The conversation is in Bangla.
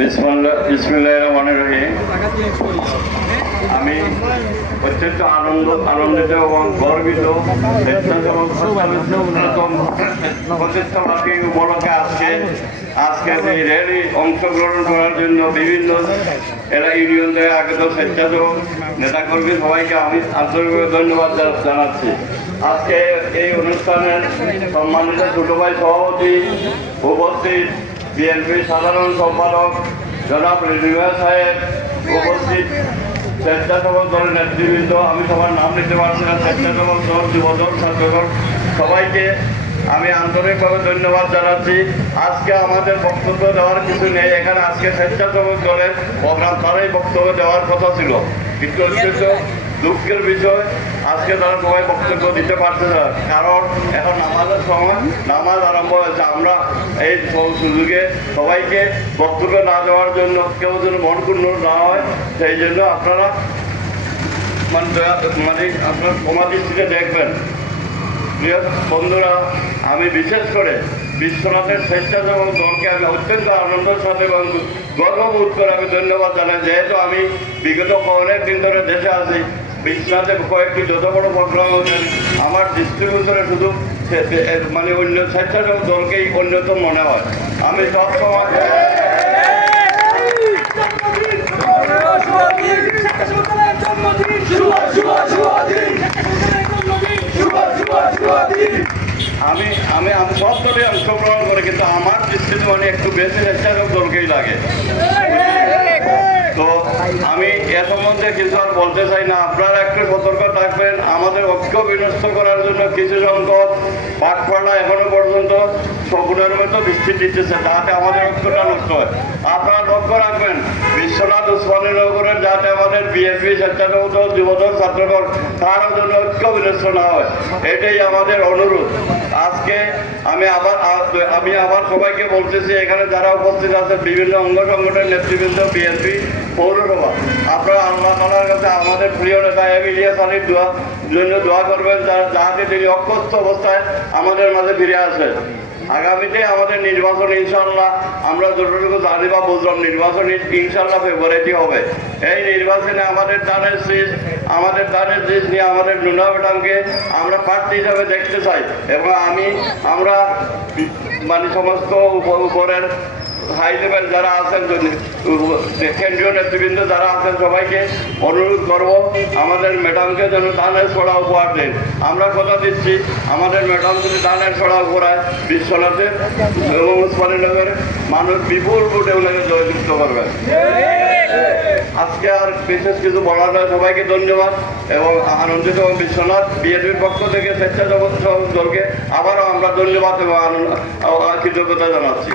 বিসমিল্লাহির রহমানির রহিম। আমি অত্যন্ত আনন্দিত এবং গর্বিত প্রতিষ্ঠাবার্ষিকী উপলক্ষে আজকে এই র্যালি অংশগ্রহণ করার জন্য বিভিন্ন ইউনিয়ন থেকে আগত স্বেচ্ছাসেবক নেতাকর্মী সবাইকে আমি আন্তরিকভাবে ধন্যবাদ জানাচ্ছি। আজকে এই অনুষ্ঠানের সম্মানিত ছোট ভাই সভাপতি, উপস্থিত বিএনপি সাধারণ সম্পাদক জনাব রিজওয়ান সাহেব, উপস্থিত স্বেচ্ছাসেবক দলের নেতৃবৃন্দ, আমি সবার নাম নিতে পারছি না, স্বেচ্ছাসেবক দল, যুবদল, ছাত্রদল, সবাইকে আমি আন্তরিকভাবে ধন্যবাদ জানাচ্ছি। আজকে আমাদের বক্তব্য দেওয়ার কিছু নেই এখানে। আজকে স্বেচ্ছাসেবক দলের প্রোগ্রাম, তারাই বক্তব্য দেওয়ার কথা ছিল, কিন্তু অত্যন্ত দুঃখের বিষয় আজকে তারা সবাই বক্তব্য দিতে পারছে না, কারণ এখন নামাজের সময়, নামাজ আরম্ভ হয়েছে। আমরা এই সুযোগে সবাইকে বক্তব্য না দেওয়ার জন্য কেউ যেন মন ক্ষুণ্ণ না হয়, সেই জন্য আপনারা আপনার ক্ষমা দৃষ্টিতে দেখবেন। প্রিয় বন্ধুরা, আমি বিশেষ করে বিশ্বনাথের স্বেচ্ছাসেবক দলকে আমি অত্যন্ত আনন্দের সাথে এবং গর্ববোধ করে আমি ধন্যবাদ জানাই। যেহেতু আমি বিগত অনেক দিন ধরে দেশে আছি, বিশ্বনাথে কয়েকটি যত বড় প্রোগ্রাম হচ্ছেন, আমার ডিস্ট্রিবিউশনে শুধু অন্য স্বেচ্ছাসেবক দলকেই অন্যতম মনে হয়। আমি সবসময় আমি আমি আমি সব দলে অংশগ্রহণ করি, কিন্তু আমার দৃষ্টিতে একটু বেশি স্বেচ্ছাসেবক দলকেই লাগে। তো আমি এ সম্বন্ধে কিছু আর বলতে চাই না। আপনারা একটু সতর্ক থাকবেন। আমাদের ঐক্য বিনষ্ট করার জন্য কিছু সংখ্যক পাঠপাড়া এখনো পর্যন্ত শকুনের মতো বৃষ্টি দিতেছে, যাতে আমাদের ঐক্যটা নষ্ট হয়। আপনারা লক্ষ্য রাখবেন, বিশ্বনাথ উসমানীনগরের যাতে আমাদের বিএনপি, স্বেচ্ছাসেবক দল, যুবদল, ছাত্রদল, তারও জন্য ঐক্য বিনষ্ট না হয়, এটাই আমাদের অনুরোধ। আজকে আমি আবার সবাইকে বলতেছি, এখানে যারা উপস্থিত আছেন, বিভিন্ন অঙ্গ সংগঠনের নেতৃবৃন্দ, বিএনপি, পৌরসভা, আপনারা আল্লাহ তাআলার কাছে আমাদের প্রিয় নেতা ইলিয়াস আলীর জন্য দোয়া করবেন, যাতে তিনি অক্ষত অবস্থায় আমাদের মাঝে ফিরে আসেন। আগামীতে আমাদের নির্বাচন ইনশাল্লাহ, আমরা যতটুকু জানি বা বুঝলাম, নির্বাচন ইনশাল্লাহ ফেব্রুয়ারিতে হবে। এই নির্বাচনে আমাদের দানের শীষ নিয়ে আমাদের নুনা ম্যাডামকে আমরা প্রার্থী হিসাবে দেখতে চাই, এবং আমরা সমস্ত উপরের হাই লেভেল যারা আছেন, কেন্দ্রীয় নেতৃবৃন্দ যারা আছেন, সবাইকে অনুরোধ করব আমাদের ম্যাডামকে যেন দানের ছড়া উপহার দেন। আমরা কথা দিচ্ছি, আমাদের ম্যাডাম যদি দানের ছড়া উপহার বিশ্বনাথের এবং উসমানীনগরের মানুষ বিপুল ভোটে ওনাকে জয়যুক্ত করবেন। আজকে আর বিশেষ কিছু বলার নয়। সবাইকে ধন্যবাদ এবং আনন্দিত, এবং বিশ্বনাথ বিএনপির পক্ষ থেকে স্বেচ্ছাসেবক দলকে আবারও আমরা ধন্যবাদ এবং কৃতজ্ঞতা জানাচ্ছি।